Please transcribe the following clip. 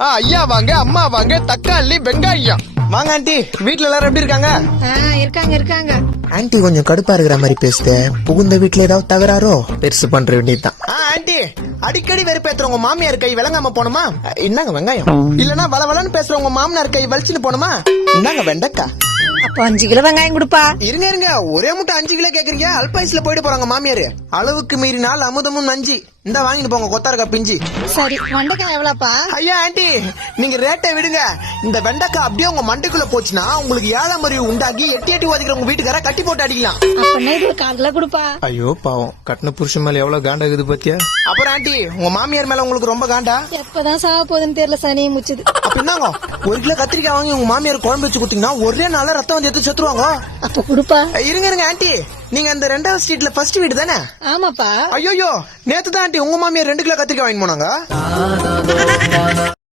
ஐயா வாங்க, அம்மா வாங்க, தக்காளி வெங்காயம் வாங்க. ஆண்டி வீட்ல எல்லாரும் எப்படி இருக்காங்க? இருக்காங்க. ஆன்டி கொஞ்சம் கடுப்பா இருக்கிற மாதிரி பேசுது. புகுந்த வீட்டுல ஏதாவது தகராறோ பெருசு பண்ற வேண்டியதுதான். ஆண்டி அடிக்கடி வெறுப்பேத்துறவங்க மாமியார் கை விளங்காம போனோமா? இன்னாங்க வெங்காயம். இல்லன்னா வளவளன்னு பேசுறவங்க மாமனார் கை வலிச்சுன்னு போனோமா? இன்னாங்க வெண்டைக்கா. அப்ப 5 கிலோ வெங்காயம் கொடுப்பா. இருங்க ஒரே முட்டை 5 கிலோ கேக்குறீங்க? அல்பாயுஸ்ல போயிட்டு போறாங்க மாமியாரு. அளவுக்கு மீறினால் அமுதமும் நஞ்சு. இந்த வாங்கிட்டு போங்க கொத்தாரக்கா பிஞ்சி. சரி, வெண்டைக்காய் எவ்வளவுப்பா? ஐயா ஆண்டி நீங்க ரேட்டை விடுங்க. இந்த வெண்டைக்காய் அப்படியே உங்க மண்டைக்குள்ள போச்சுன்னா உங்களுக்கு 7ஆம் அறிவு உண்டாக்கி எட்டி ஓதிக்கிற உங்க வீட்டுக்கார கட்டி போட்டு அடிக்கலாம். அப்ப இது 1/4 கிலோ கொடுப்பா. ஐயோ பாவம், கட்டின புருஷன் மேல எவ்வளவு காண்டா இருக்குது பாத்தியா? அப்புறம் ஆண்டி உங்க மாமியார் மேல உங்களுக்கு ரொம்ப காண்டா? எப்பதான் சாக போகுதுன்னு தெரியல, சனி முச்சுது. அப்படின்னாங்க 1 கிலோ கத்திரிக்காய் வாங்கி உங்க மாமியார் குழம்பு வச்சு கொடுத்தீங்கன்னா ஒரே நாள ரத்தம் வந்து எடுத்து செத்துருவாங்க. அப்ப கொடுப்பா. இருங்க ஆண்டி, நீங்க அந்த 2வது ஸ்ட்ரீட்ல ஃபர்ஸ்ட் வீடு தானே? ஆமாப்பா. ஐயோ நேத்து தான் ஆண்டி உங்க மாமியார் 2 கிலோ கத்திரிக்காய் வாங்கி போனாங்க.